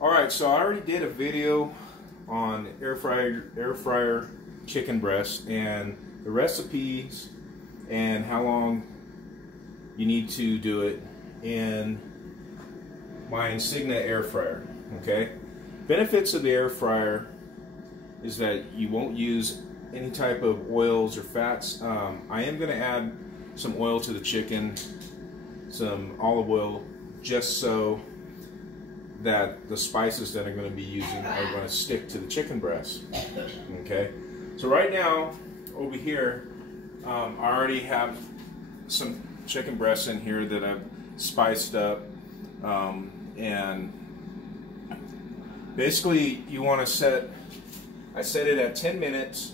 Alright, so I already did a video on air fryer chicken breast and the recipes and how long you need to do it in my Insignia air fryer. Okay, benefits of the air fryer is that you won't use any type of oils or fats. I am going to add some oil to the chicken, some olive oil, just so that the spices that I'm going to be using are going to stick to the chicken breast. Okay, so right now over here I already have some chicken breasts in here that I've spiced up, and basically you want to I set it at 10 minutes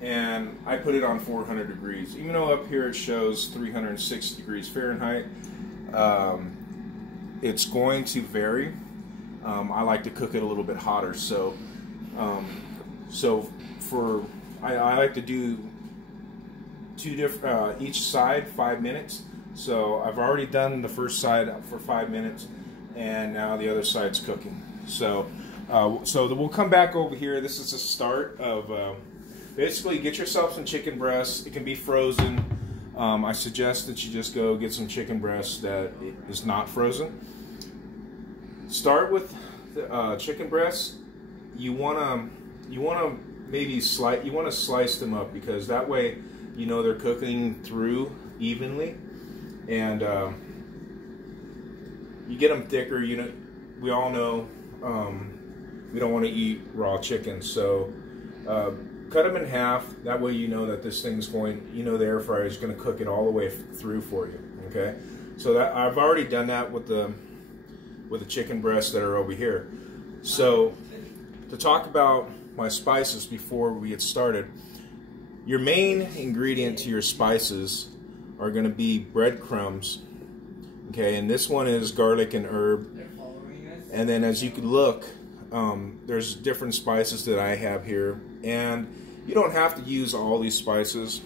and I put it on 400 degrees, even though up here it shows 360 degrees Fahrenheit. It's going to vary. I like to cook it a little bit hotter, so I like to do two different each side 5 minutes. So I've already done the first side for 5 minutes, and now the other side's cooking. So we'll come back over here. This is the start of basically get yourself some chicken breasts. It can be frozen. I suggest that you just go get some chicken breast that is not frozen. Start with the chicken breasts. You wanna slice them up, because that way you know they're cooking through evenly, and you get them thicker. You know, we all know we don't want to eat raw chicken, so cut them in half. That way you know that this thing's going, you know, the air fryer is going to cook it all the way through for you. Okay, so that I've already done that with the chicken breasts that are over here. So to talk about my spices before we get started, your main ingredient to your spices are going to be breadcrumbs. Okay, and this one is garlic and herb. And then as you can look, there's different spices that I have here, and you don't have to use all these spices.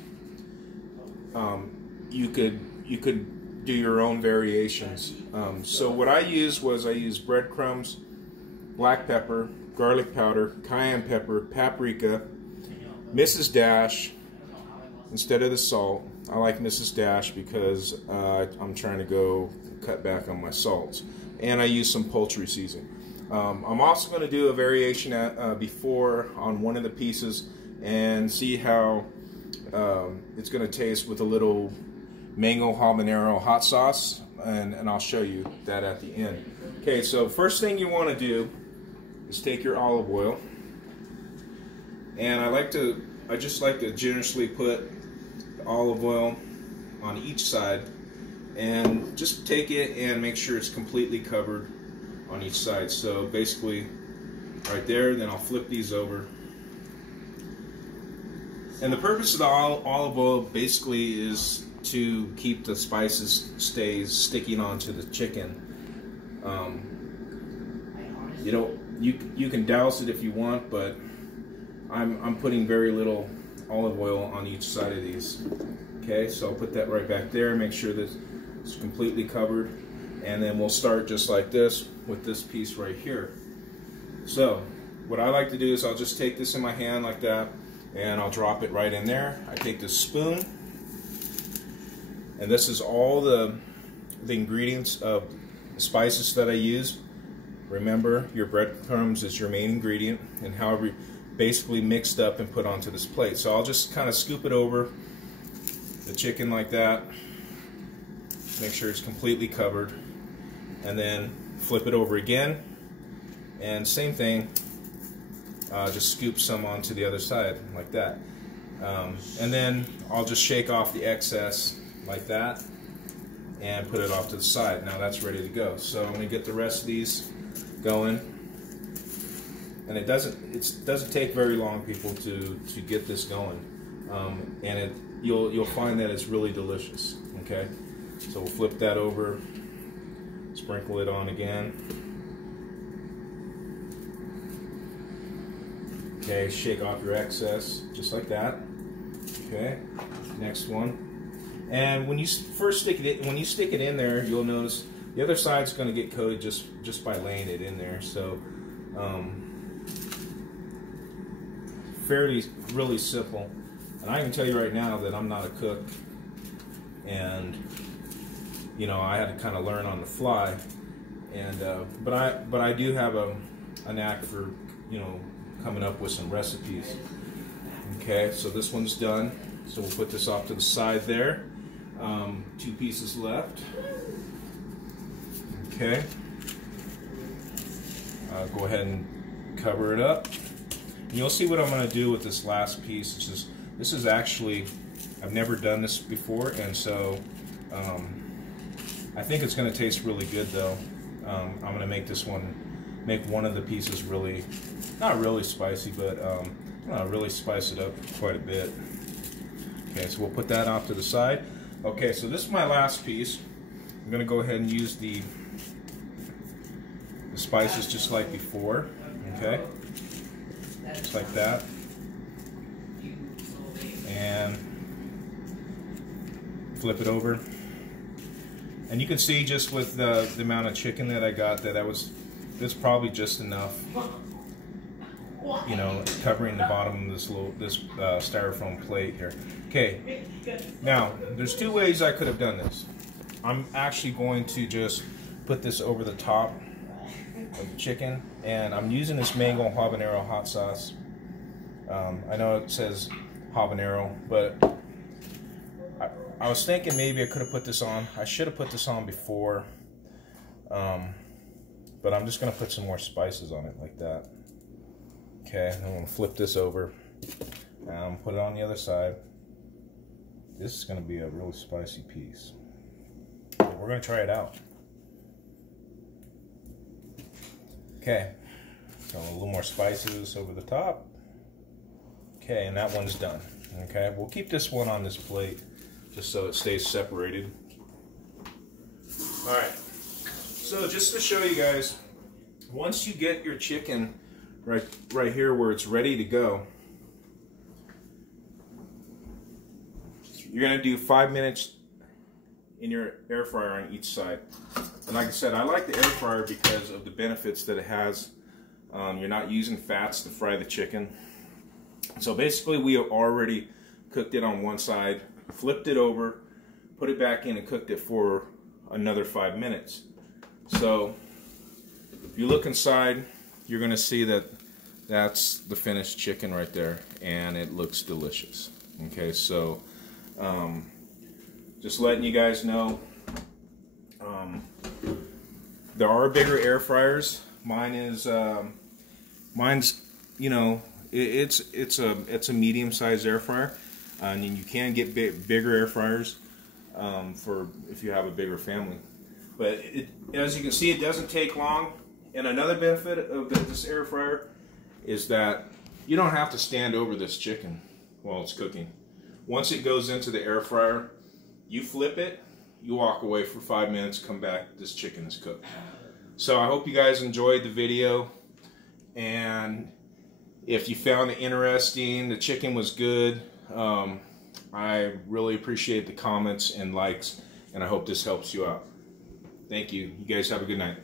You could do your own variations. So what I used was breadcrumbs, black pepper, garlic powder, cayenne pepper, paprika, Mrs. Dash instead of the salt. I like Mrs. Dash because I'm trying to cut back on my salts. And I use some poultry seasoning. I'm also going to do a variation before on one of the pieces and see how it's going to taste with a little mango habanero hot sauce, and I'll show you that at the end. Okay, so first thing you want to do is take your olive oil, and I just like to generously put the olive oil on each side, and just take it and make sure it's completely covered on each side. So basically right there, then I'll flip these over. And the purpose of the olive oil basically is to keep the spices sticking onto the chicken. You know, you can douse it if you want, but I'm putting very little olive oil on each side of these. Okay, so I'll put that right back there, make sure that it's completely covered, and then we'll start just like this with this piece right here. So what I like to do is I'll just take this in my hand like that, and I'll drop it right in there. I take this spoon, and this is all the ingredients of the spices that I use. Remember, your breadcrumbs is your main ingredient, and however basically mixed up and put onto this plate. So I'll just kind of scoop it over the chicken like that, make sure it's completely covered, and then flip it over again, and same thing, just scoop some onto the other side like that, and then I'll just shake off the excess like that and put it off to the side. Now that's ready to go. So I'm going to get the rest of these going, and it doesn't take very long, people, to get this going, and you'll find that it's really delicious. Okay, so we'll flip that over, sprinkle it on again. Okay, shake off your excess just like that. Okay, next one. And when you first stick it in there, you'll notice The other side's going to get coated just by laying it in there. So really simple. And I can tell you right now that I'm not a cook, and you know, I had to kind of learn on the fly. And but I do have a knack for, you know, coming up with some recipes. Okay, so this one's done. So we'll put this off to the side there. 2 pieces left. Okay. Go ahead and cover it up. And you'll see what I'm going to do with this last piece. This is actually, I've never done this before, and so I think it's going to taste really good though. I'm going to make one of the pieces really, not really spicy, but really spice it up quite a bit. Okay, so we'll put that off to the side. Okay, so this is my last piece. I'm going to go ahead and use the spices just like before. Okay, just like that. And flip it over. And you can see just with the amount of chicken that I got that that's probably just enough, you know, covering the bottom of this styrofoam plate here. Okay, now there's 2 ways I could have done this. I'm actually going to just put this over the top of the chicken, and I'm using this mango habanero hot sauce. I know it says habanero, but I was thinking maybe I could have put this on. I should have put this on before, but I'm just going to put some more spices on it like that. Okay, I'm going to flip this over and put it on the other side. This is going to be a really spicy piece. We're going to try it out. Okay, so a little more spices over the top. Okay, and that one's done. Okay, we'll keep this one on this plate just so it stays separated. Alright, so just to show you guys, once you get your chicken right here where it's ready to go, you're going to do 5 minutes in your air fryer on each side. And like I said, I like the air fryer because of the benefits that it has. You're not using fats to fry the chicken. So basically we have already cooked it on one side, flipped it over, put it back in and cooked it for another 5 minutes. So if you look inside, you're going to see that that's the finished chicken right there, and it looks delicious. Okay, so just letting you guys know, there are bigger air fryers. Mine's you know, it's a medium-sized air fryer, and you can get bigger air fryers for if you have a bigger family. But as you can see, it doesn't take long. And another benefit of this air fryer is that you don't have to stand over this chicken while it's cooking. Once it goes into the air fryer, you flip it, you walk away for 5 minutes, come back, this chicken is cooked. So I hope you guys enjoyed the video, and if you found it interesting, the chicken was good, I really appreciate the comments and likes, and I hope this helps you out. Thank you. You guys have a good night.